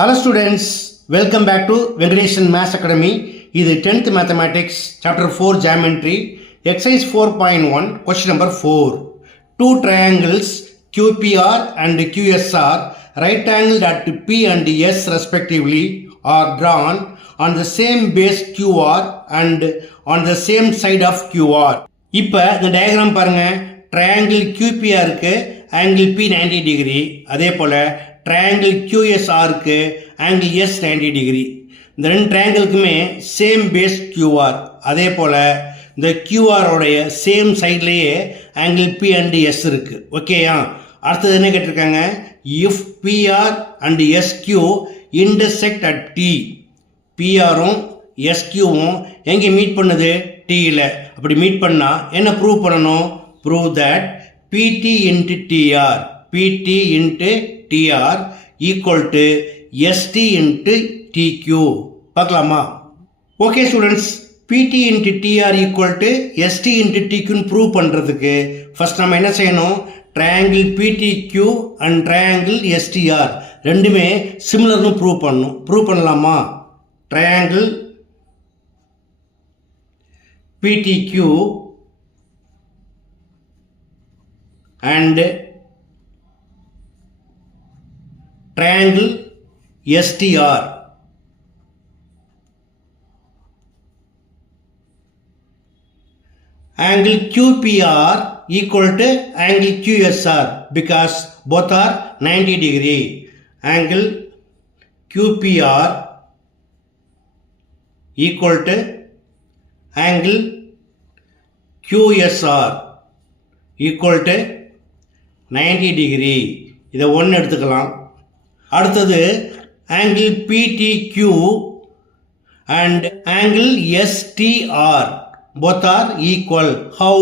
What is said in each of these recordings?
Hello students, welcome back to Venkatesan Maths Academy. இது 10th Mathematics, Chapter 4 Geometry, Exercise 4.1, Question number 4. Two triangles QPR and QSR, right angled at P and S respectively, are drawn on the same base QR and on the same side of QR. இப்போ இந்த diagram பாருங்க. Triangle QPRக்கு angle P 90 degree, அதே போல் triangle QSRக்கு angle S 90 degree. இந்த ரெண்டு ட்ரையாங்கிளுக்குமே சேம் பேஸ் QR, அதே போல் இந்த QRோடைய சேம் சைட்லேயே ஆங்கிள் P அண்ட் S இருக்குது. ஓகேயா? அடுத்தது என்ன கேட்டிருக்காங்க? If PR and SQ intersect at T, PRும் SQவும் எங்கே மீட் பண்ணுது? Tயில். அப்படி மீட் பண்ணால் என்ன ப்ரூவ் பண்ணணும்? Prove that PT into TR, PT into TR equal to ST into TQ. பார்க்கலாமா? Okay students, PT into TR equal to ST into TQன்னு ப்ரூவ் பண்ணுறதுக்கு ஃபஸ்ட் நம்ம என்ன செய்யணும்? Triangle PTQ and triangle STR ரெண்டுமே சிமிலர்னு ப்ரூவ் பண்ணணும். ப்ரூவ் பண்ணலாமா? Triangle PTQ and triangle STR angle QPR equal to angle QSR because both are 90 degree. Angle QPR equal to angle QSR equal to 90 degree. இதை 1 எடுத்துக்கலாம். அடுத்தது angle PTQ and angle STR both are equal. How?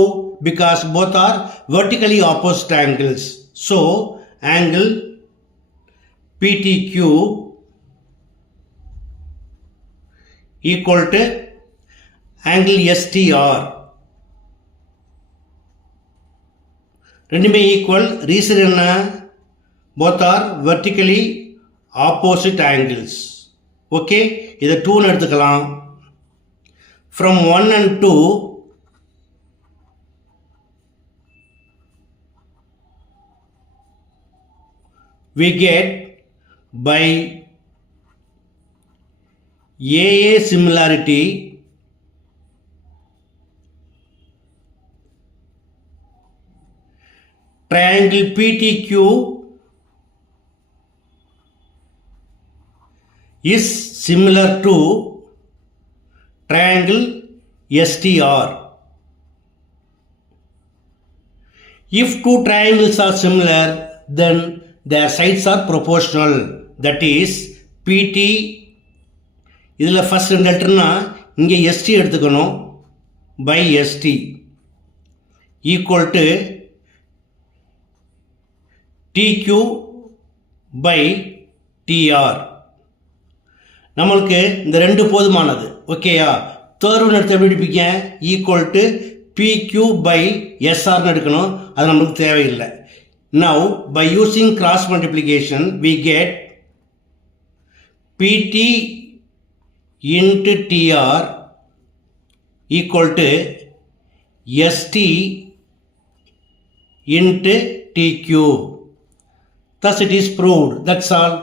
Because both are vertically opposite angles. So angle PTQ equal to angle STR ரெண்டுமே equal. Reason என்ன? Both are vertically opposite angles. Okay, இதை 2ன்னு எடுத்துக்கலாம். ஃப்ரம் 1 and 2 we get by AA similarity triangle PTQ is similar to triangle STR. If two triangles are similar, then their sides are proportional. That is PT, இதில் ஃபஸ்ட் ரெண்டு லெட்டர்னா இங்கே ST எடுத்துக்கணும், by ST equal to TQ by TR. நம்மளுக்கு இந்த ரெண்டு போதுமானது. ஓகேயா? தேர்ட் ஒன்று எடுத்து எப்படி எடுப்பீங்க? ஈக்குவல் டு PQ by SRன்னு எடுக்கணும். அது நம்மளுக்கு தேவையில்லை. Now by using cross multiplication we get PT into TR equal to ST into TQ. Thus it is proved. That's all.